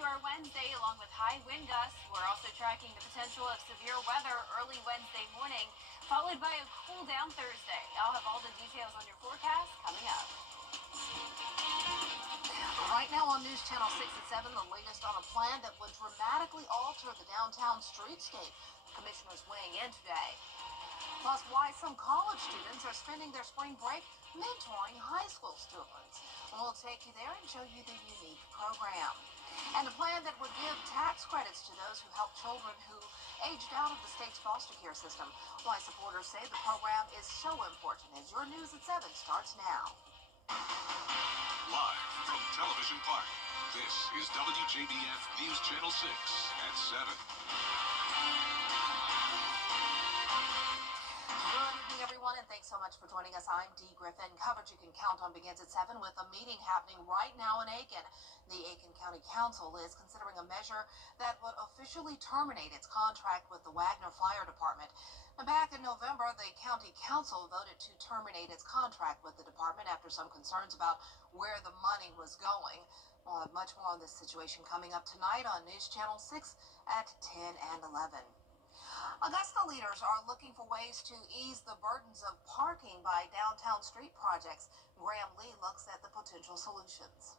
into our Wednesday along with high wind gusts. We're also tracking the potential of severe weather early Wednesday morning, followed by a cool down Thursday. I'll have all the details on your forecast coming up. Right now on News Channel 6 at 7, the latest on a plan that would dramatically alter the downtown streetscape. Commissioners weighing in today. Plus, why some college students are spending their spring break mentoring high school students. We'll take you there and show you the unique program. And a plan that would give tax credits to those who help children who aged out of the state's foster care system. Why supporters say the program is so important. As your News at 7 starts now. Live from Television Park, this is WJBF News Channel 6 at 7. Good evening, everyone, and thanks so much for joining us. I'm Dee Griffin. Coverage you can count on begins at 7 with a meeting happening right now in Aiken. The Aiken County Council is considering a measure that would officially terminate its contract with the Wagner Fire Department. And back in November, the County Council voted to terminate its contract with the department after some concerns about where the money was going. We'll have much more on this situation coming up tonight on News Channel 6 at 10 and 11. Augusta leaders are looking for ways to ease the burdens of parking by downtown street projects. Graham Lee looks at the potential solutions.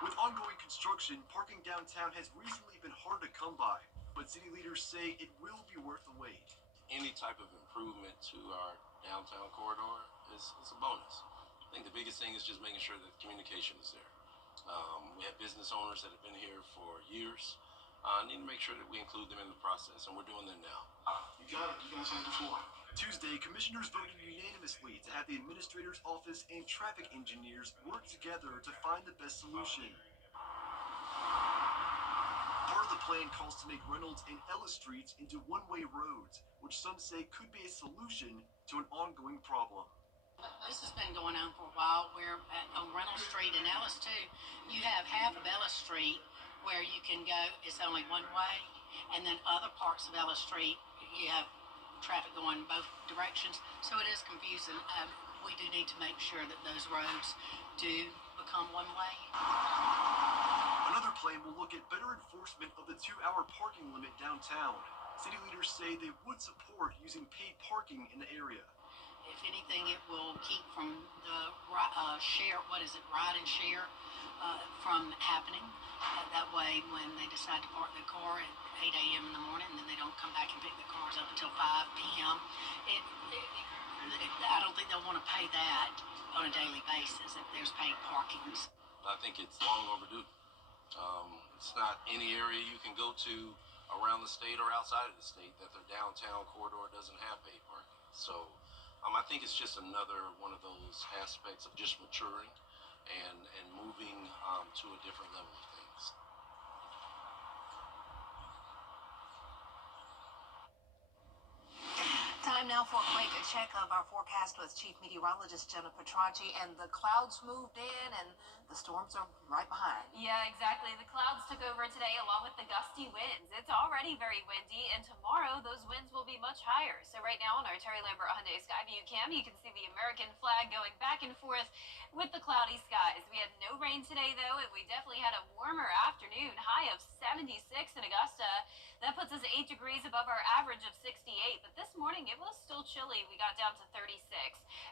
With ongoing construction, parking downtown has recently been hard to come by, but city leaders say it will be worth the wait. Any type of improvement to our downtown corridor is a bonus. I think the biggest thing is just making sure that communication is there. We have business owners that have been here for years. Need to make sure that we include them in the process, and we're doing that now. You got it. You guys have the floor. Tuesday, commissioners voted unanimously to have the administrator's office and traffic engineers work together to find the best solution. Part of the plan calls to make Reynolds and Ellis Streets into one-way roads, which some say could be a solution to an ongoing problem. This has been going on for a while, where on Reynolds Street and Ellis too, you have half of Ellis Street where you can go, it's only one way, and then other parts of Ellis Street, you have traffic going both directions, so it is confusing. We do need to make sure that those roads do become one way. Another plan will look at better enforcement of the 2-hour parking limit downtown. City leaders say they would support using paid parking in the area. If anything, it will keep from the ride and share from happening. That way, when they decide to park their car at 8 a.m. in the morning and then they don't come back and pick their cars up until 5 p.m., I don't think they'll want to pay that on a daily basis if there's paid parkings. I think it's long overdue. It's not any area you can go to around the state or outside of the state that their downtown corridor doesn't have paid parking. So I think it's just another one of those aspects of just maturing and moving to a different level of things. Time now for a quick check of our forecast with Chief Meteorologist Jenna Petracci. And the clouds moved in and the storms are right behind. Yeah, exactly. The clouds took over today along with the gusty winds. It's already very windy, and tomorrow those winds will be much higher. So right now on our Terry Lambert Hyundai Skyview cam, you can see the American flag going back and forth with the cloudy skies. We had no rain today, though, and we definitely had a warmer afternoon, high of 76 in Augusta. That puts us 8 degrees above our average of 68, but this morning it was still chilly. We got down to 36.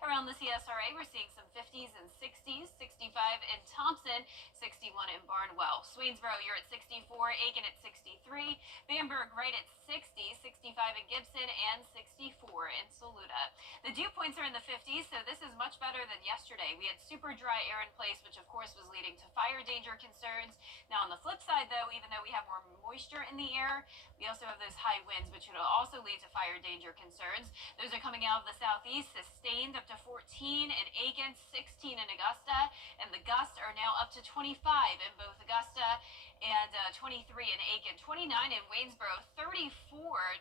Around the CSRA, we're seeing some 50s and 60s, 65 in Thompson, 61 in Barnwell. Swainsboro, you're at 64, Aiken at 63, Bamberg right at 60, 65 in Gibson, and 64 in Saluda. The dew points are in the 50s, so this is much better than yesterday. We had super dry air in place, which of course was leading to fire danger concerns. Now on the flip side, though, even though we have more moisture in the air, we also have those high winds, which will also lead to fire danger concerns. Those are coming out of the southeast, sustained up to 14 in Aiken, 16 in Augusta, and the gusts are now up to 25 in both Augusta and 23 in Aiken, 29 in Waynesboro, 34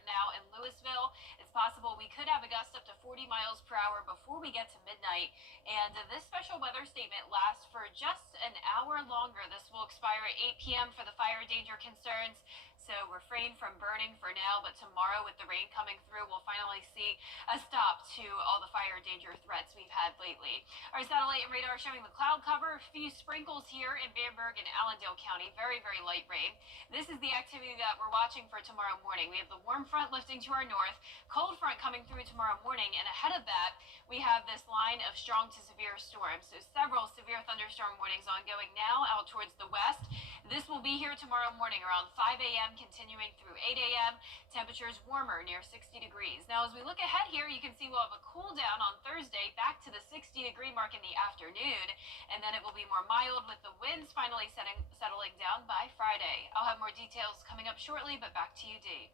now in Louisville. It's possible we could have a gust up to 40 miles per hour before we get to midnight. And this special weather statement lasts for just an hour longer. This will expire at 8 p.m. for the fire danger concerns. So refrain from burning for now, but tomorrow with the rain coming through, we'll finally see a stop to all the fire danger threats we've had lately. Our satellite and radar showing the cloud cover, a few sprinkles here in Bamberg and Allendale County, very, very light rain. This is the activity that we're watching for tomorrow morning. We have the warm front lifting to our north, cold front coming through tomorrow morning, and ahead of that, we have this line of strong to severe storms. So several severe thunderstorm warnings ongoing now out towards the west. This will be here tomorrow morning around 5 a.m., continuing through 8 a.m. Temperatures warmer near 60 degrees. Now, as we look ahead here, you can see we'll have a cool down on Thursday back to the 60-degree mark in the afternoon, and then it will be more mild with the winds finally settling down by Friday. I'll have more details coming up shortly, but back to you, Dee.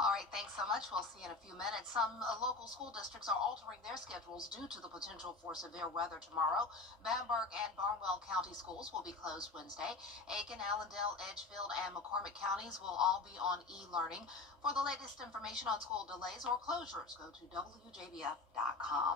All right, thanks so much. We'll see you in a few minutes. Some local school districts are altering their schedules due to the potential for severe weather tomorrow. Bamberg and Barnwell County schools will be closed Wednesday. Aiken, Allendale, Edgefield, and McCormick counties will all be on e-learning. For the latest information on school delays or closures, go to WJBF.com.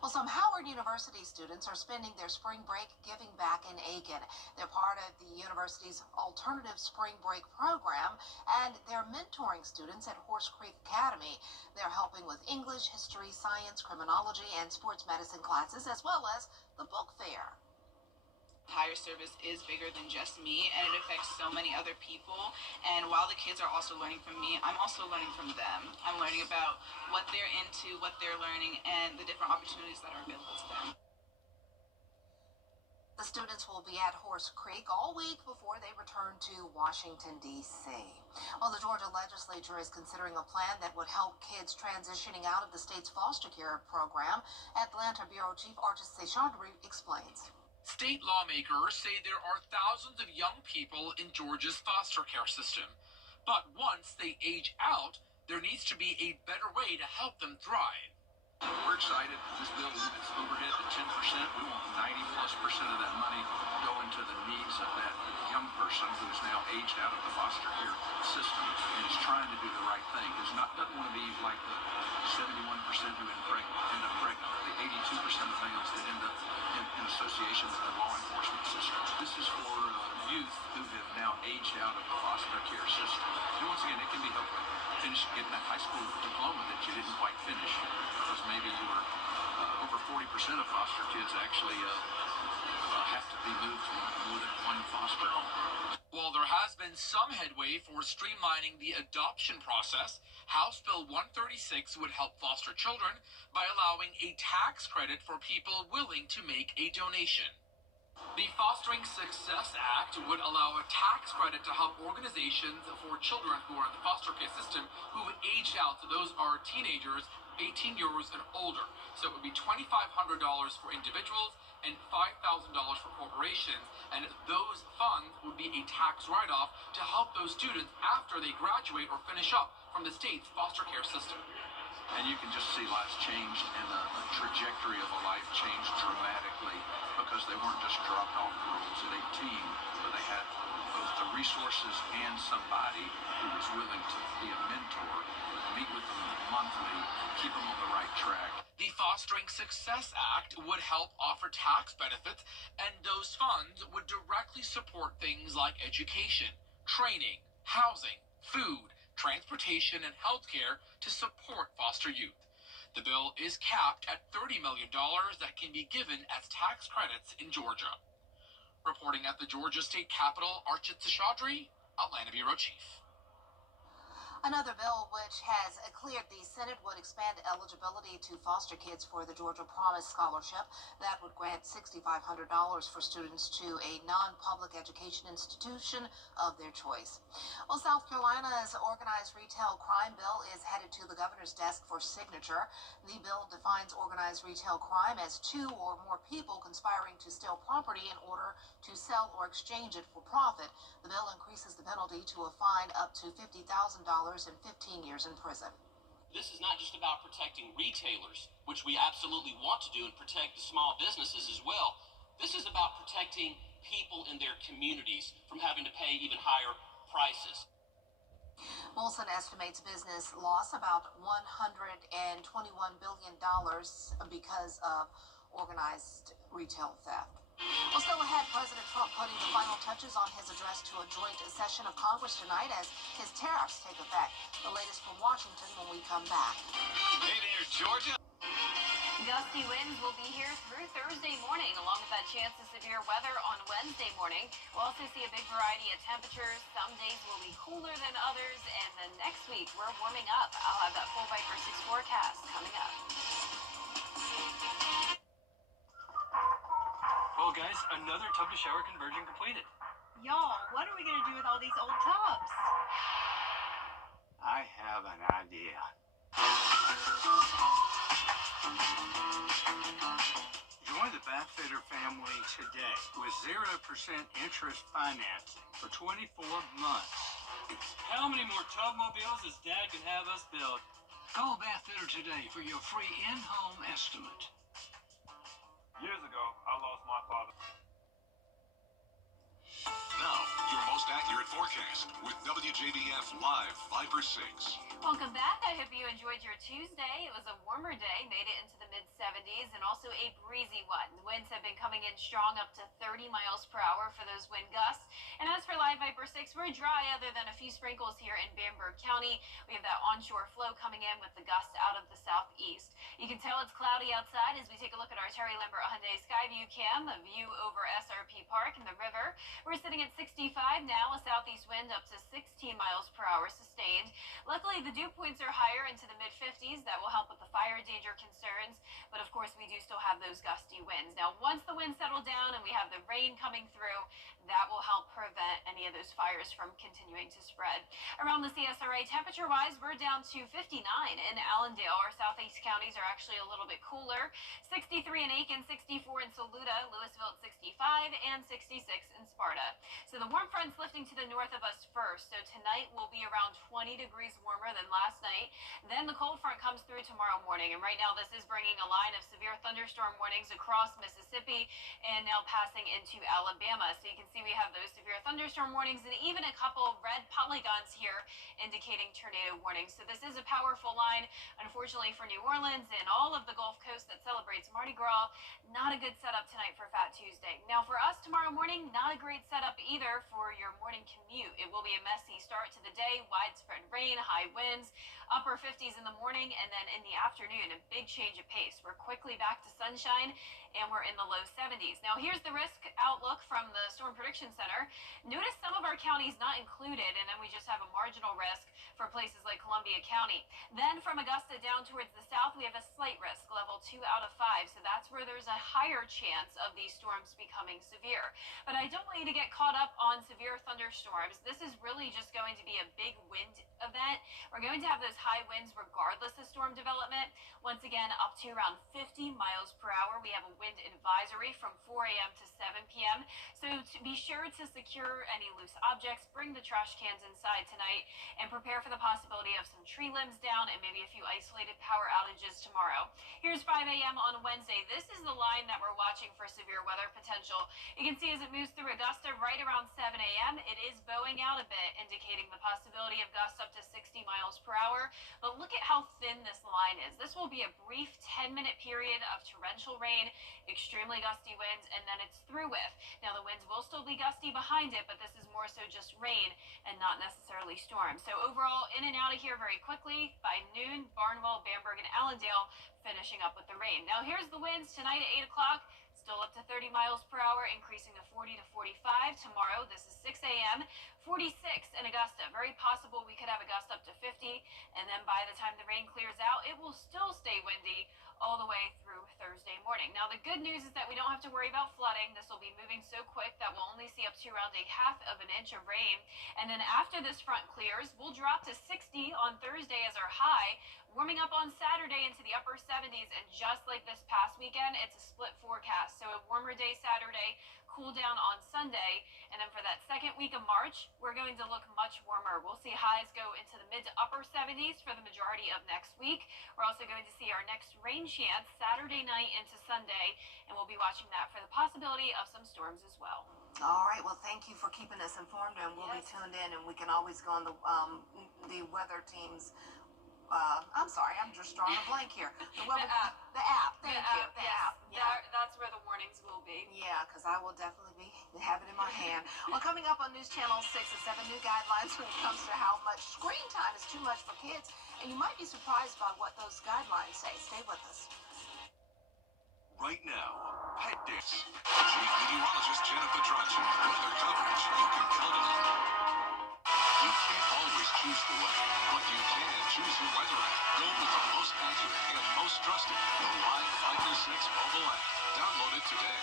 Well, some Howard University students are spending their spring break giving back in Aiken. They're part of the university's alternative spring break program, and they're mentoring students at Horse Creek Academy. They're helping with English, history, science, criminology, and sports medicine classes, as well as the book fair. Higher service is bigger than just me, and it affects so many other people. And while the kids are also learning from me, I'm also learning from them. I'm learning about what they're into, what they're learning, and the different opportunities that are available to them. The students will be at Horse Creek all week before they return to Washington, D.C. Well, the Georgia legislature is considering a plan that would help kids transitioning out of the state's foster care program. Atlanta Bureau Chief Artis Seshadri explains. State lawmakers say there are thousands of young people in Georgia's foster care system. But once they age out, there needs to be a better way to help them thrive. We're excited. This bill limits overhead to 10%. We want 90+% of that money going to the needs of that young person who is now aged out of the foster care system and is trying to do the right thing. Doesn't want to be like the 71% who end up pregnant, the 82% of males that end up in association with the law enforcement system. This is for youth who have now aged out of the foster care system. And once again, it can be helpful. Getting that high school diploma that you didn't quite finish because maybe you were over 40% of foster kids actually have to be moved from more than one foster home. While there has been some headway for streamlining the adoption process, House Bill 136 would help foster children by allowing a tax credit for people willing to make a donation. The Fostering Success Act would allow a tax credit to help organizations for children who are in the foster care system who have aged out. So those are teenagers, 18 years and older. So it would be $2,500 for individuals and $5,000 for corporations. And those funds would be a tax write-off to help those students after they graduate or finish up from the state's foster care system. And you can just see lives changed and the trajectory of a life changed dramatically because they weren't just dropped off the roads at 18, but they had both the resources and somebody who was willing to be a mentor, meet with them monthly, keep them on the right track. The Fostering Success Act would help offer tax benefits, and those funds would directly support things like education, training, housing, food, transportation, and healthcare to support foster youth. The bill is capped at $30 million that can be given as tax credits in Georgia. Reporting at the Georgia State Capitol, Archit Seshadri, Atlanta Bureau Chief. Another bill which has cleared the Senate would expand eligibility to foster kids for the Georgia Promise Scholarship. That would grant $6,500 for students to a non-public education institution of their choice. Well, South Carolina's organized retail crime bill is headed to the governor's desk for signature. The bill defines organized retail crime as two or more people conspiring to steal property in order to sell or exchange it for profit. The bill increases the penalty to a fine up to $50,000 and 15 years in prison. This is not just about protecting retailers, which we absolutely want to do, and protect the small businesses as well. This is about protecting people in their communities from having to pay even higher prices. Wilson estimates business loss about $121 billion because of organized retail theft. Well, still ahead, President Trump putting the final touches on his address to a joint session of Congress tonight as his tariffs take effect. The latest from Washington when we come back. Hey there, Georgia. Gusty winds will be here through Thursday morning, along with that chance of severe weather on Wednesday morning. We'll also see a big variety of temperatures. Some days will be cooler than others, and then next week we're warming up. I'll have that full Viper 6 forecast coming up. Well, guys, another tub to shower conversion completed. Y'all, what are we going to do with all these old tubs? I have an idea. Join the Bathfitter family today with 0% interest financing for 24 months. How many more tub mobiles does Dad can have us build? Call Bathfitter today for your free in-home estimate. Years ago, I lost my father. Now, your most accurate forecast with WJBF Live Viper 6. Welcome back. I hope you enjoyed your Tuesday. It was a warmer day, made it into the mid-70s, and also a breezy one. The winds have been coming in strong up to 30 miles per hour for those wind gusts. And as for Live Viper 6, we're dry other than a few sprinkles here in Bamberg County. We have that onshore flow coming in with the gusts out of the southeast. You can tell it's cloudy outside as we take a look at our Terry Lambert Hyundai Skyview cam, a view over SRP Park and the river. We're sitting at 65 now, a southeast wind up to 16 miles per hour sustained. Luckily, the dew points are higher into the mid-50s. That will help with the fire danger concerns. But of course, we do still have those gusty winds. Now, once the winds settle down and we have the rain coming through, that will help prevent any of those fires from continuing to spread. Around the CSRA, temperature-wise, we're down to 59 in Allendale. Our southeast counties are actually a little bit cooler. 63 in Aiken, 64 in Saluda, Louisville at 65, and 66 in Sparta. So the warm front's lifting to the north of us first. So tonight will be around 20 degrees warmer than last night. Then the cold front comes through tomorrow morning. And right now, this is bringing a line of severe thunderstorm warnings across Mississippi and now passing into Alabama. So you can see we have those severe thunderstorm warnings and even a couple red polygons here indicating tornado warnings. So this is a powerful line, unfortunately, for New Orleans and all of the Gulf Coast that celebrates Mardi Gras. Not a good setup tonight for Fat Tuesday. Now for us tomorrow morning, not a great setup either for your morning commute. It will be a messy start to the day, widespread rain, high winds, upper 50s in the morning, and then in the afternoon, a big change of pace. We're quickly back to sunshine and we're in the low 70s. Now here's the risk outlook from the Storm Prediction Center. Notice some of our counties not included, and then we just have a marginal risk for places like Columbia County. Then from Augusta down towards the south, we have a slight risk, level 2 out of 5. So that's where there's a higher chance of these storms becoming severe. But I don't want you to get caught up on severe thunderstorms. This is really just going to be a big wind event. We're going to have those high winds regardless of storm development. Once again, up to around 50 miles per hour. We have a wind advisory from 4 a.m. to 7 p.m. So to be sure to secure any loose objects, bring the trash cans inside tonight, and prepare for the possibility of some tree limbs down and maybe a few isolated power outages tomorrow. Here's 5 a.m. on Wednesday. This is the line that we're watching for severe weather potential. You can see as it moves through Augusta right around 7 a.m., it is bowing out a bit, indicating the possibility of gusts up to 60 miles per hour. But look at how thin this line is. This will be a brief 10-minute period of torrential rain, extremely gusty winds, and then it's through with. Now, the winds will still be gusty behind it, but this is more so just rain and not necessarily storm. So overall, in and out of here very quickly. By noon, Barnwell, Bamberg, and Allendale finishing up with the rain. Now, here's the winds tonight at 8 o'clock. Still up to 30 miles per hour, increasing to 40 to 45. Tomorrow, this is 6 a.m., 46 in Augusta. Very possible we could have a gust up to 50. And then by the time the rain clears out, it will still stay windy all the way through Thursday morning. Now, the good news is that we don't have to worry about flooding. This will be moving so quick that we'll only see up to around a half of an inch of rain. And then after this front clears, we'll drop to 60 on Thursday as our high, warming up on Saturday into the upper 70s. And just like this past weekend, it's a split forecast. So a warmer day Saturday, cool down on Sunday. And then for that second week of March, we're going to look much warmer. We'll see highs go into the mid to upper 70s for the majority of next week. We're also going to see our next rain chance Saturday night into Sunday, and we'll be watching that for the possibility of some storms as well. All right. Well, thank you for keeping us informed, and we'll be tuned in, and we can always go on the weather team's I'm sorry, I'm just drawing a blank here. The app. The app. Thank you. The yes. app. Yeah. That's where the warnings will be. Yeah, because I will definitely be have it in my hand. Well, coming up on News Channel 6 and 7, new guidelines when it comes to how much screen time is too much for kids. And you might be surprised by what those guidelines say. Stay with us. Right now, Pet Dance. Chief Meteorologist Jennifer Tracci. Weather coverage you can count on. You can't always choose the weather, but you can choose your weather app. Go with the most accurate and most trusted, the Live 536 mobile app. Download it today.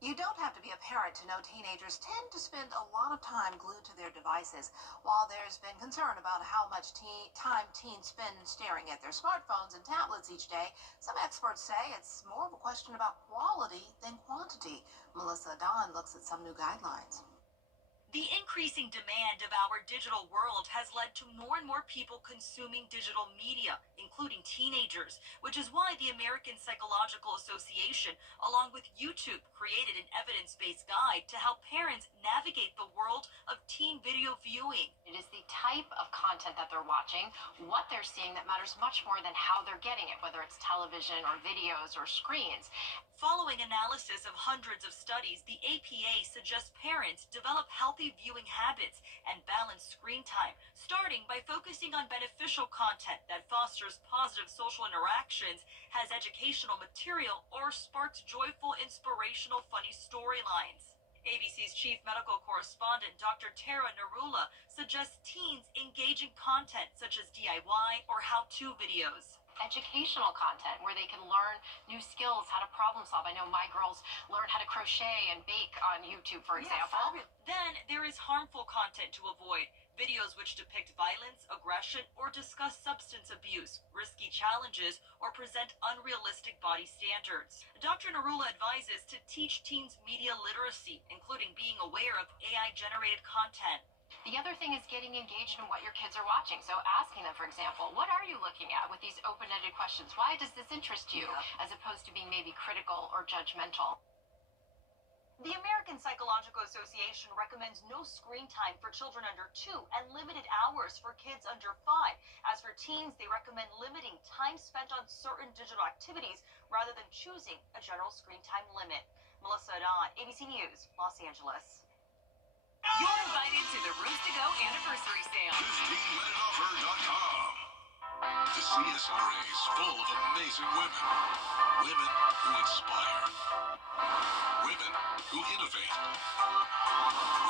You don't have to be a parent to know teenagers tend to spend a lot of time glued to their devices. While there's been concern about how much time teens spend staring at their smartphones and tablets each day, some experts say it's more of a question about quality than quantity. Melissa Don looks at some new guidelines. The increasing demand of our digital world has led to more and more people consuming digital media, including teenagers, which is why the American Psychological Association, along with YouTube, created an evidence-based guide to help parents navigate the world of teen video viewing. It is the type of content that they're watching, what they're seeing, that matters much more than how they're getting it, whether it's television or videos or screens. Following analysis of hundreds of studies, the APA suggests parents develop healthy viewing habits and balance screen time, starting by focusing on beneficial content that fosters positive social interactions, has educational material, or sparks joyful, inspirational, funny storylines. ABC's chief medical correspondent, Dr. Tara Narula, suggests teens engage in content such as DIY or how-to videos. Educational content where they can learn new skills, how to problem solve. I know my girls learn how to crochet and bake on YouTube, for example. Then there is harmful content to avoid. Videos which depict violence, aggression, or discuss substance abuse, risky challenges, or present unrealistic body standards. Dr. Narula advises to teach teens media literacy, including being aware of AI-generated content. The other thing is getting engaged in what your kids are watching. So asking them, for example, what are you looking at, with these open-ended questions? Why does this interest you? As opposed to being maybe critical or judgmental. The American Psychological Association recommends no screen time for children under 2 and limited hours for kids under 5. As for teens, they recommend limiting time spent on certain digital activities rather than choosing a general screen time limit. Melissa Don, ABC News, Los Angeles. You're invited to the Rooms to Go anniversary sale. 15minuteoffer.com. The CSRA is full of amazing women. Women who inspire. Women who innovate.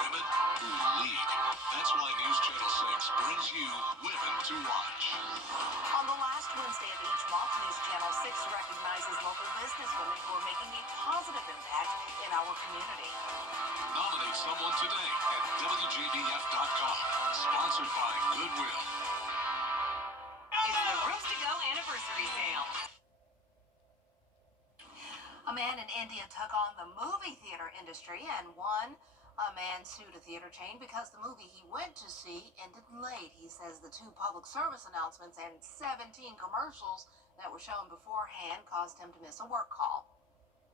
Women who lead. That's why News Channel 6 brings you Women to Watch. On the last Wednesday of each month, News Channel 6 recognizes local businesswomen who are making a positive impact in our community. Nominate someone today at WJBF.com. Sponsored by Goodwill. It's the Rooms to Go anniversary sale. A man in India took on the movie theater industry and won. A man sued a theater chain because the movie he went to see ended late. He says the 2 public service announcements and 17 commercials that were shown beforehand caused him to miss a work call.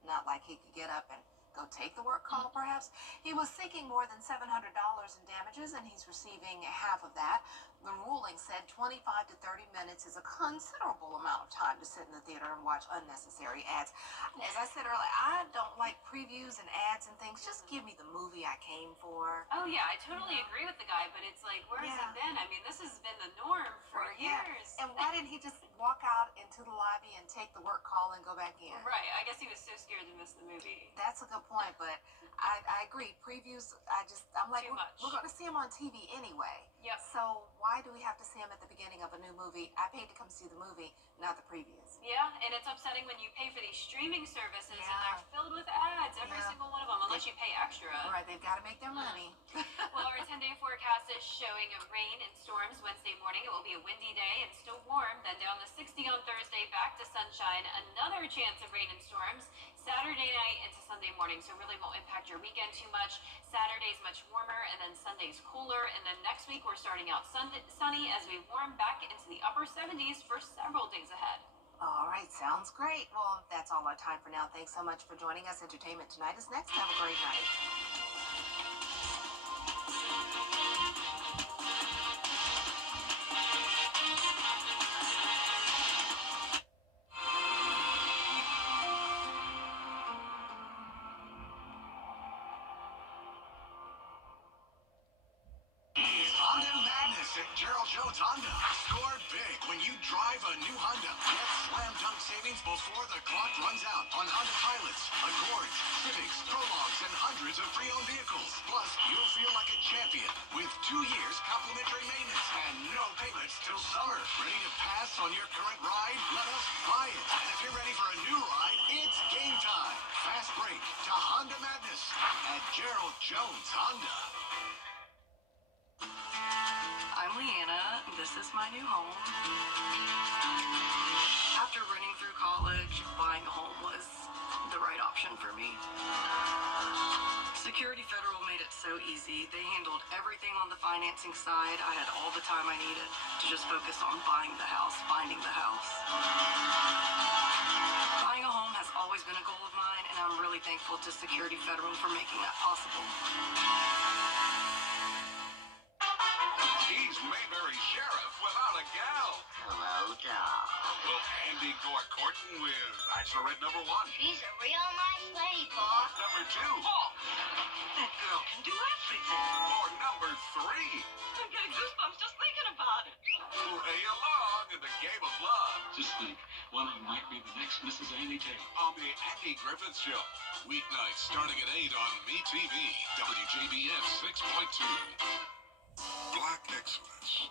Not like he could get up and go take the work call, perhaps. He was seeking more than $700 in damages, and he's receiving half of that. The ruling said 25 to 30 minutes is a considerable amount of time to sit in the theater and watch unnecessary ads. As I said earlier, I don't like previews and ads and things. Just give me the movie I came for. Oh, yeah, I totally agree with the guy, but it's like, where has he been? I mean, this has been the norm for years. And why didn't he just walk out into the lobby and take the work call and go back in? Right, I guess he was so scared to miss the movie. That's a good point, but I agree. Previews, I'm like, Too much. We're going to see them on TV anyway. Yep. So why do we have to see them at the beginning of a new movie? I paid to come see the movie, not the previews. Yeah, and it's upsetting when you pay for these streaming services and they're filled with ads, every single one of them, unless you pay extra. Right, they've got to make their money. Well, our 10-day forecast is showing rain and storms Wednesday morning. It will be a windy day and still warm. Then down to 60 on Thursday, back to sunshine. Another chance of rain and storms Saturday night into Sunday morning, so really won't impact your weekend too much. Saturday's much warmer, and then Sunday's cooler. And then next week, we're starting out sunny as we warm back into the upper 70s for several days ahead. All right, sounds great. Well, that's all our time for now. Thanks so much for joining us. Entertainment Tonight is next. Have a great night. Drive a new Honda. Get slam dunk savings before the clock runs out on Honda Pilots, Accords, Civics, Prologues, and hundreds of pre-owned vehicles. Plus, you'll feel like a champion with 2 years complimentary maintenance and no payments till summer. Ready to pass on your current ride? Let us buy it. And if you're ready for a new ride, it's game time. Fast break to Honda Madness at Gerald Jones Honda. I'm Leanna. This is my new home. After running through college, buying a home was the right option for me. Security Federal made it so easy. They handled everything on the financing side. I had all the time I needed to just focus on buying the house, finding the house. Buying a home has always been a goal of mine, and I'm really thankful to Security Federal for making that possible. He's Mayberry Sheriff without a gal. Hello, doll. Will Andy go a courting with Bachelorette number 1? She's a real nice lady, Pa. Number 2? Oh, that girl can do everything. Or number 3? I'm getting goosebumps just thinking about it. Play along in the game of love. Just think, one of them might be the next Mrs. Andy Taylor. On the Andy Griffith Show. Weeknights starting at 8 on MeTV. WJBF 6.2. Black excellence.